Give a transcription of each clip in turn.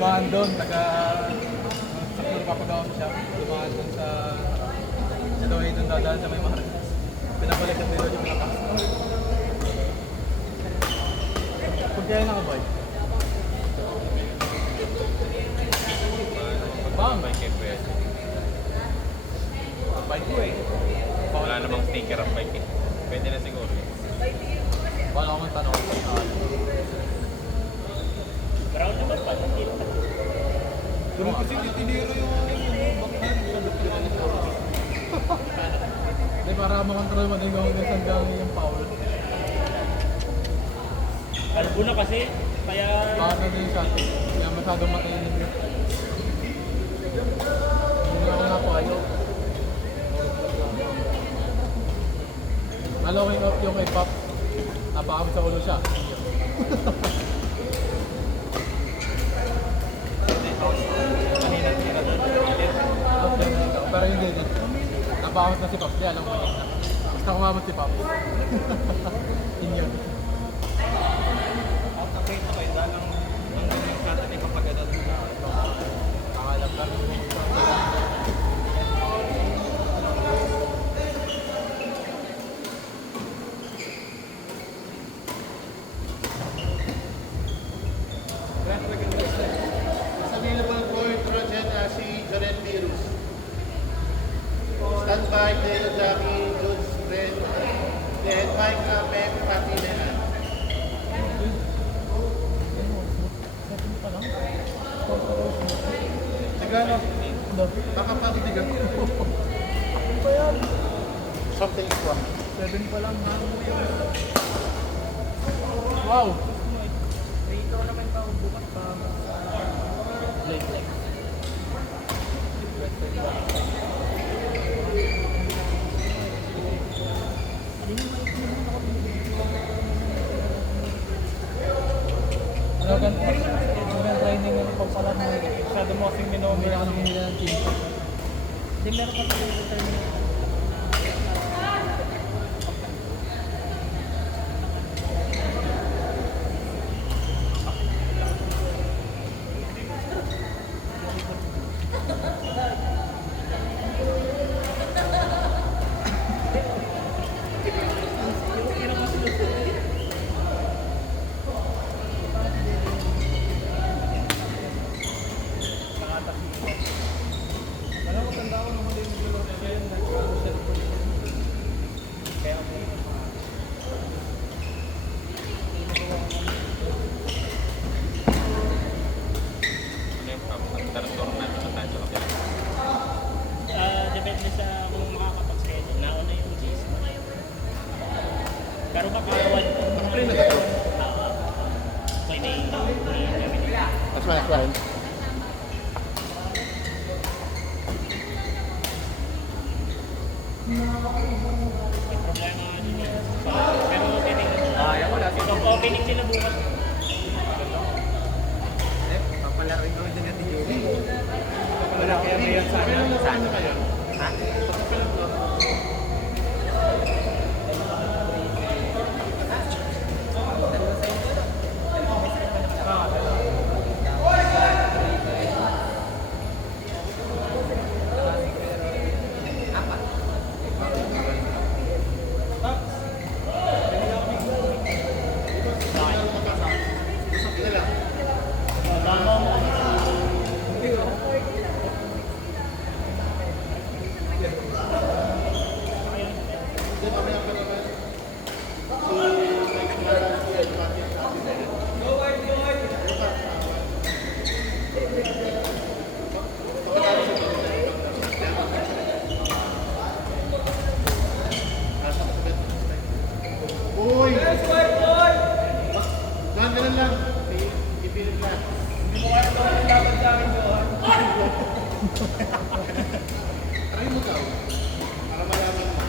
dumaan doon, sa papagawa mo siya, dumaan doon sa doon dadaan sa may mahal. Pinabalik ang nila yung lakas. Kung kaya na ka ba? Pagbaan ba yung bike? Bike ko eh. Wala namang sticker ang bike eh. Pwede na siguro. Wala akong tanong sa Brown naman pa. Pero kasi tiniro yung bakhan. Hindi, para makontrol mo din kung hanggang yung foul. Kalbo na kasi, kaya... Bakit na din yung shot? Kaya masyadong matayin yun. Hindi ako napayo. Malawing off yung kay Pop. Napakamit sa ulo siya. Kanina tira doon. Pero hindi din. Napakamit na si Pop. Kaya alam ko na. Basta kumamot si Pop. Inyon. Okay, okay. Dalang ang kata ni Papagadot. Nakalam ka. Available for project si Joret Virus. Standby, Dale Jackie, Jules Red, then Mike Pep, Pati Lenan. Nagano? Baka pakitigan ko. Ano ba yan? Something is wrong. 7 pa lang ha. Wow! Rito naman pa ako bukas pa. Blake. Ano gan training ng pagpalat mo? Masyado mo kasing minomi. Umila ka nang humila ng team. Hindi, meron pa tayo sa terminal. Alam mo, tanda ko nung mali nag-vlog siya yun. Nag-cellphone siya. Kaya ako. Ano yung pang-tarastor na tayo sa kapila? Depende sa kung makakapag-schedule. Nauna yung GC mo ngayon. Pero baka Pre na ito. pwede i-gawin nila. That's my friend. May problema nga din eh. Pero titingnan nila. Ayaw ko na. Opening sila bukas. Papalaroin ko din natin yun. Wala kaya ba yan sana? Saan kayo? Ha? Tama mo. Uy! Doon ka lang. Ipilit na. Try mo daw. Para malaman mo.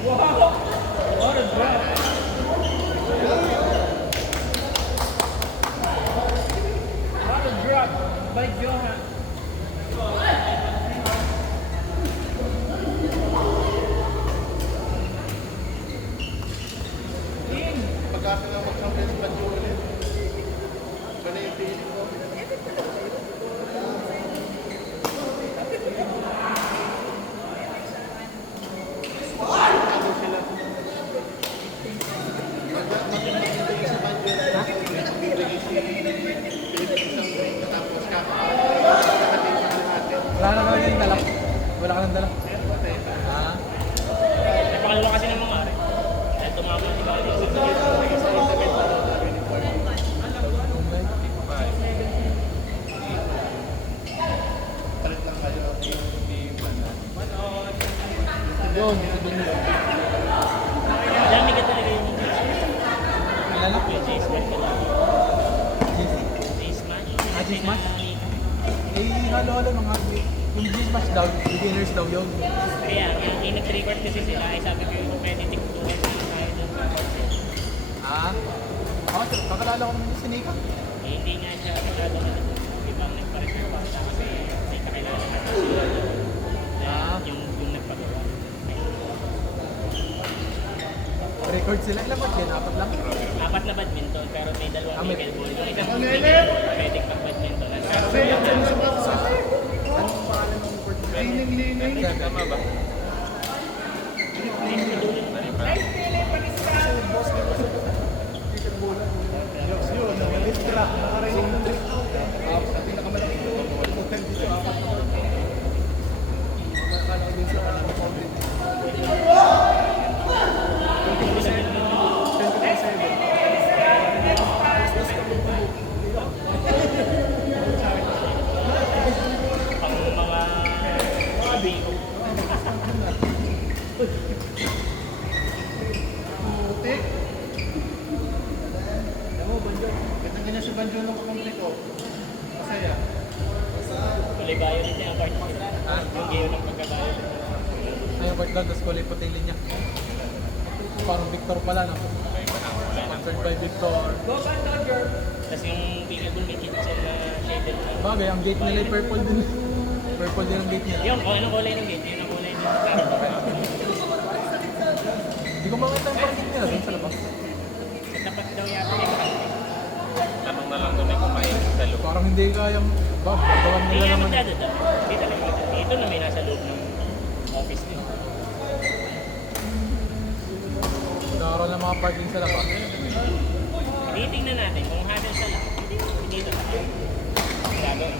What a drop. What a drop by Johan. Yun, si Denise. Dami ka talaga yung Kilala ko. yung J-Smash ka lang. JC. J-Smash? J-Smash? Eh, halo-halo mga yung G-Smash daw, beginners daw yun. Kaya, yung nag-record kasi sila, ay sabi ko yung competitive to tayo dun sa concert. Ah? Ako, kakalala ko naman yung sinika. Eh, hindi nga siya masyado na ibang nagpa-record basta kasi may kakilala ka sila. Yung nagpagawa. Record sila, ilang match yan? Apat lang? Apat na badminton, pero may dalawang may- pickleball. Yung isang pickleball, pwede pang badminton. Lining-lining. Tama ba? Yun, nag-distract. Nakarinig ng drink. Sa pinakamalaki ko, hotel dito, apat na court. Akala ko din sa alam ko din. 10-7. Pang mga kabiko. Putik. Ganyan si Banjo nung kakomplito. Masaya. Kulay violet niya ang part nila. Ah? Yung game ng pagka-violet. Ayun, court daw, tapos kulay puti yung linya. Parang Victor pala, no? Sponsored by Victor. Tapos yung pickleball may kitchen na shaded na. Bagay, ang gate nila ay purple din. Purple din ang gate nila. Yung kung anong kulay ng gate, yun ang kulay ng Hindi ko makita ang parking nila dun sa labas. Sa tapat daw yata yung Tanong na lang doon ay kumain sa loob. Parang hindi kayang, gawan Hindi nila nga naman. magdado daw. Dito lang kita. Dito na may nasa loob ng office nila. Nakaroon ng mga parking sa labas. Titingnan natin kung hassle sa lahat. Dito sa akin. Gagawin.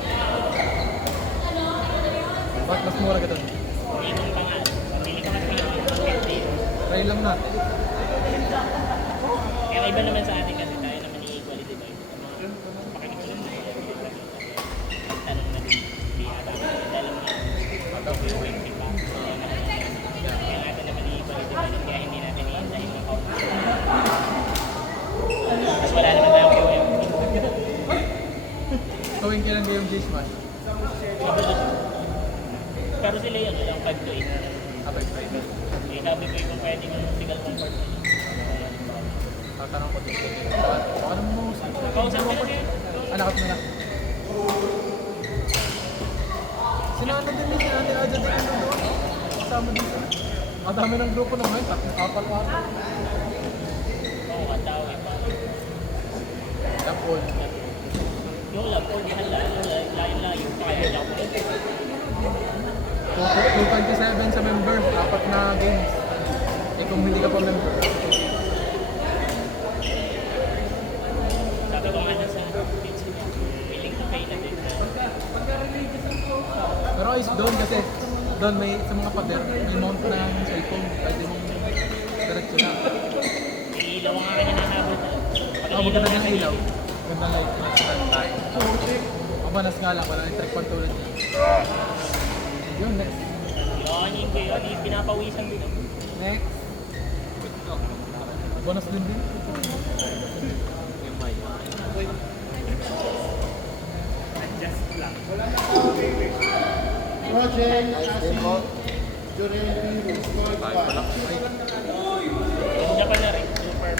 Ba't mas mura ka dun? Hindi kong pangalan. Pamili ka mas pangalan. 150. Try lang natin. Kaya iba naman sa atin kasi tayo naman i-equality ba? Mga pakikulan na yun. Tanong na din. Hindi ata. Dahil mga 20 pa. Kaya natin naman i-equality ba? Kaya hindi natin i-hintayin ng kaunti. Mas wala naman tayong QM. Gawin ka lang yung G-Smash. Pero sila yun, lang 5 to 8. Sabay. Eh, sabi ko kung pwede mo sigal comfort. Tatanong ko dito. Ano mo mo? Kausap ko na siya. Anak mo na. Sinanod din yung sinanod Aja din yung doon. Kasama dito. Ang dami ng grupo naman. Apat. Oo, ang tao iba. Tapos. Yung love ko, di handa. Layo-layo. Kaya lang ako. 227 sa member. Apat na games. Eh kung hindi ka pa member. Sabi ko nga na sa kids ko, willing to pay na din. Pero ayos doon kasi doon may sa mga pader may mount na yung cellphone. Pwede mong diretso na. Ilaw ang aking hinahabol na. Ako maganda ng ilaw. Ganda light. Mabanas nga lang. Wala yung trick point tulad niya. Yun, next. Yun, yung kayo, yung pinapawisan din. Next. Bonus din din. Project Asimo. Jurel Score 5. Yung Japan na rin, super.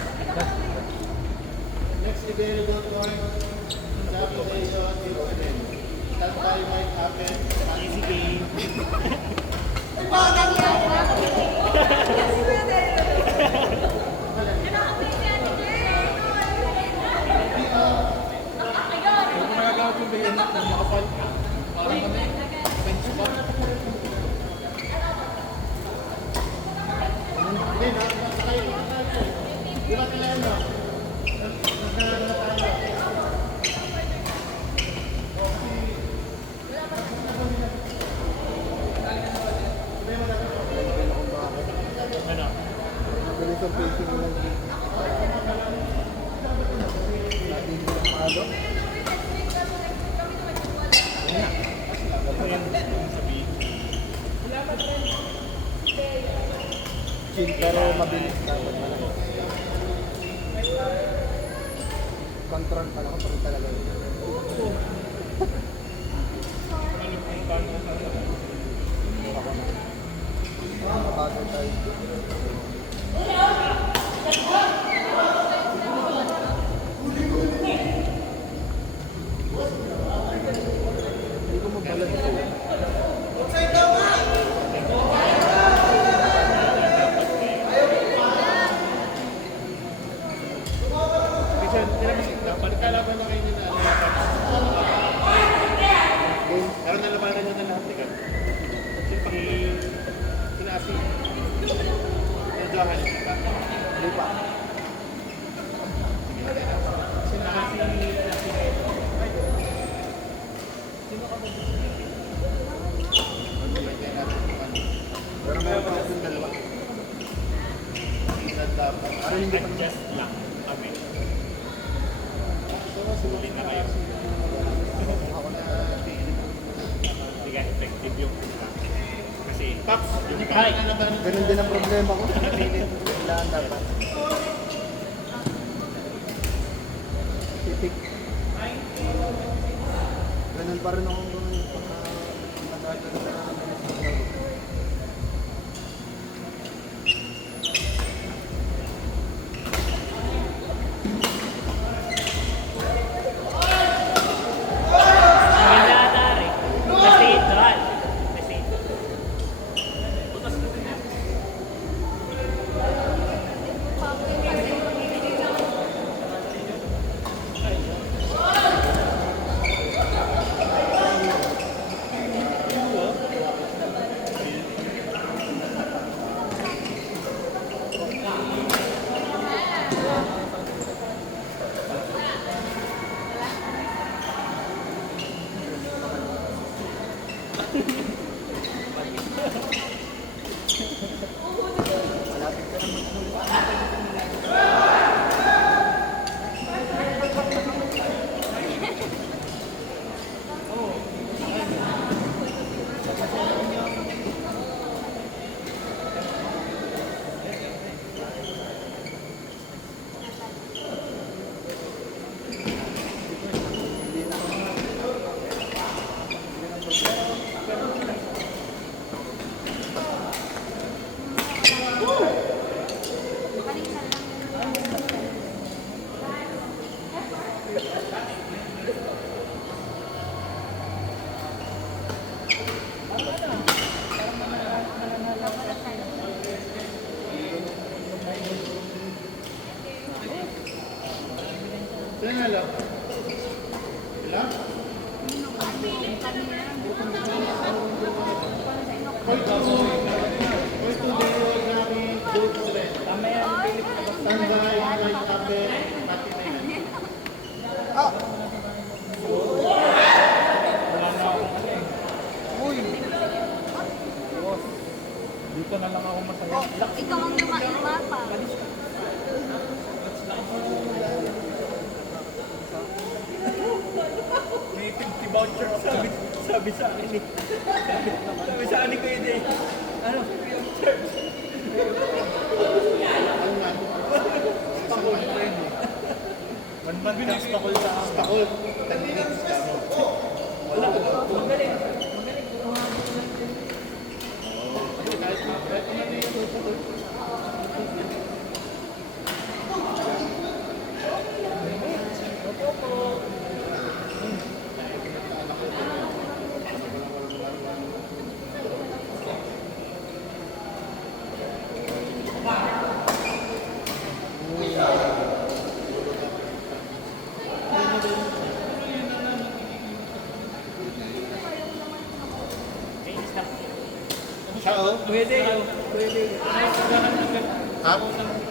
Next available point. Saturday, 07. Standby might happen. Easy game. Kung magagawin yung bayan na makapal. Parang kami. Bench ba? Hindi na, kayo. Di ba kailangan na? Nagdala na tayo. Ano? Mabilis ang pacing nila. Natin silang maalo. Sabihin. chill pero mabilis dapat malaki. Control talaga. Ako na. Mabagal tayo. Hindi ko mabalance eh. Dapat kalaban na kayo nila. Pero nalabanan nyo na lahat. Teka. Kasi pag sinasi, nadyahan nyo ba? Hindi pa. Pero meron pa akong dalawa. Minsan dapat. Para hindi pa Adjust lang kami. Sulit na kayo. ako na Hindi ka effective yung kasi Paps, yung kahit kahit nalabanan ganun din ang problema ko. Kailangan dapat. Titik. Ganun pa rin ako nagagano na ng bilis ng laro. maganda ata rin. Kasi ituan. Kasi Sino nalo? Ilan? Hoy, today, old namin, good friend. Tanday, Mike, Kape, Pati na yan. Dito na lang ako masaya. Ikaw ang lumaima pa. May 50 voucher sabi sa akin eh. Sabi sa akin ko yun eh. Ano? Pakul friend eh. One month kang pakul sa akin. Pakul, taglingan sa mo. Wala ko. Magaling. Kahit ano yung Kainis lang. Siya oh. Pwede. Pwede. Ha?